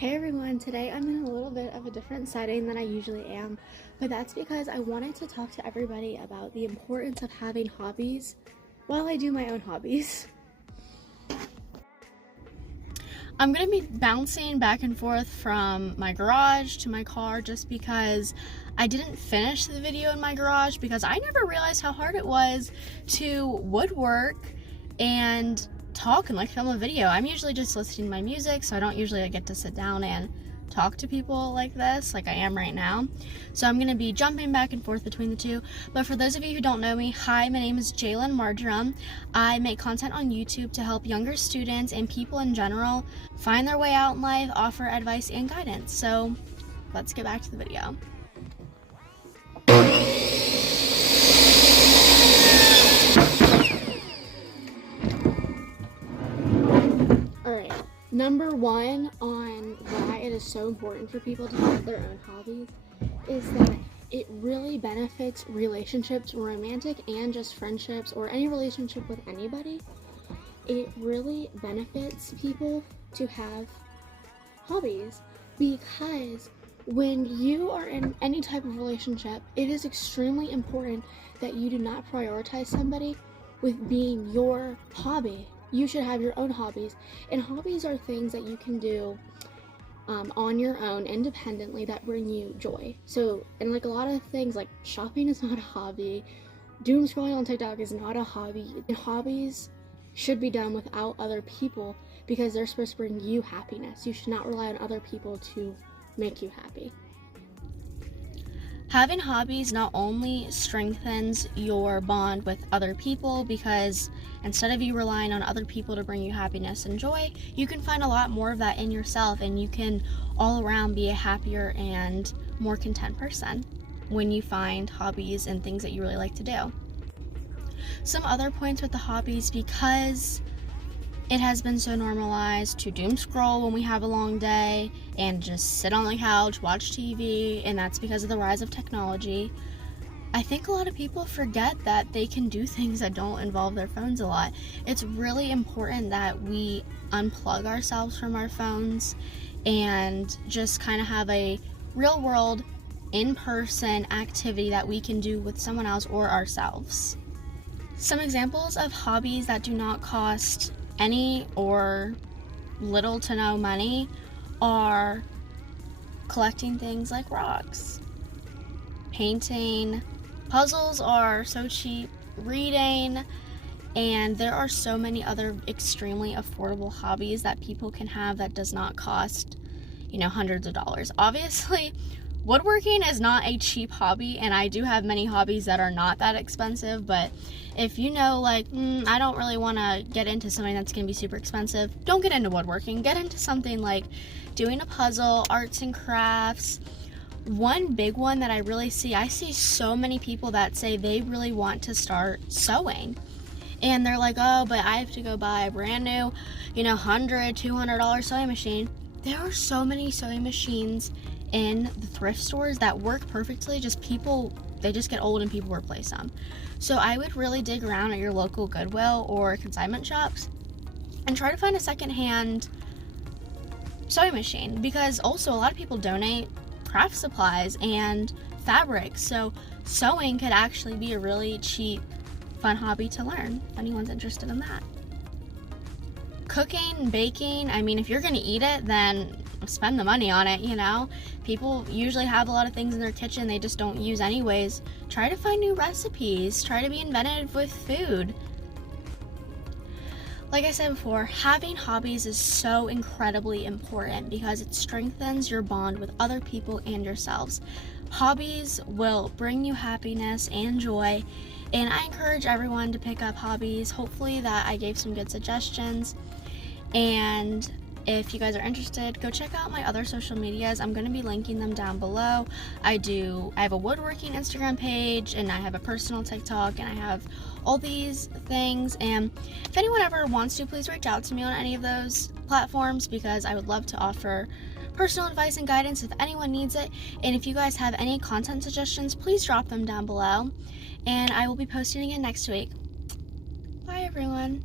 Hey everyone, today I'm in a little bit of a different setting than I usually am, but that's because I wanted to talk to everybody about the importance of having hobbies while I do my own hobbies. I'm going to be bouncing back and forth from my garage to my car just because I didn't finish the video in my garage because I never realized how hard it was to woodwork and talk and film a video. I'm usually just listening to my music, so I don't usually get to sit down and talk to people like this, like I am right now. So I'm gonna be jumping back and forth between the two. But for those of you who don't know me, hi, my name is Jalen Marjoram. I make content on YouTube to help younger students and people in general find their way out in life, offer advice and guidance. So let's get back to the video. Alright, number one on why it is so important for people to have their own hobbies is that it really benefits relationships, romantic and just friendships, or any relationship with anybody. It really benefits people to have hobbies because when you are in any type of relationship, it is extremely important that you do not prioritize somebody with being your hobby. You should have your own hobbies, and hobbies are things that you can do on your own independently that bring you joy. So, and like a lot of things, like shopping is not a hobby, doom scrolling on TikTok is not a hobby, and hobbies should be done without other people because they're supposed to bring you happiness. You should not rely on other people to make you happy. Having hobbies not only strengthens your bond with other people because instead of you relying on other people to bring you happiness and joy, you can find a lot more of that in yourself, and you can all around be a happier and more content person when you find hobbies and things that you really like to do. Some other points with the hobbies, because it has been so normalized to doom scroll when we have a long day and just sit on the couch, watch TV, and that's because of the rise of technology. I think a lot of people forget that they can do things that don't involve their phones a lot. It's really important that we unplug ourselves from our phones and just kind of have a real world, in-person activity that we can do with someone else or ourselves. Some examples of hobbies that do not cost any or little to no money are collecting things like rocks, painting, puzzles are so cheap, reading, and there are so many other extremely affordable hobbies that people can have that does not cost, hundreds of dollars. Obviously, woodworking is not a cheap hobby, and I do have many hobbies that are not that expensive, but if you know, I don't really want to get into something that's going to be super expensive, don't get into woodworking. Get into something like doing a puzzle, arts and crafts. One big one that I see so many people that say they really want to start sewing. And they're like, oh, but I have to go buy a brand new, $100, $200 sewing machine. There are so many sewing machines in the thrift stores that work perfectly, they just get old and people replace them. So I would really dig around at your local Goodwill or consignment shops and try to find a secondhand sewing machine, because also a lot of people donate craft supplies and fabrics, so sewing could actually be a really cheap, fun hobby to learn if anyone's interested in that. Cooking, baking, if you're gonna eat it, then spend the money on it. People usually have a lot of things in their kitchen they just don't use anyways. Try to find new recipes, try to be inventive with food. Like I said before, having hobbies is so incredibly important because it strengthens your bond with other people and yourselves. Hobbies will bring you happiness and joy, and I encourage everyone to pick up hobbies. Hopefully that I gave some good suggestions, and if you guys are interested, go check out my other social medias. I'm going to be linking them down below. I have a woodworking Instagram page, and I have a personal TikTok, and I have all these things. And if anyone ever wants to, please reach out to me on any of those platforms because I would love to offer personal advice and guidance if anyone needs it. And if you guys have any content suggestions, please drop them down below. And I will be posting again next week. Bye, everyone.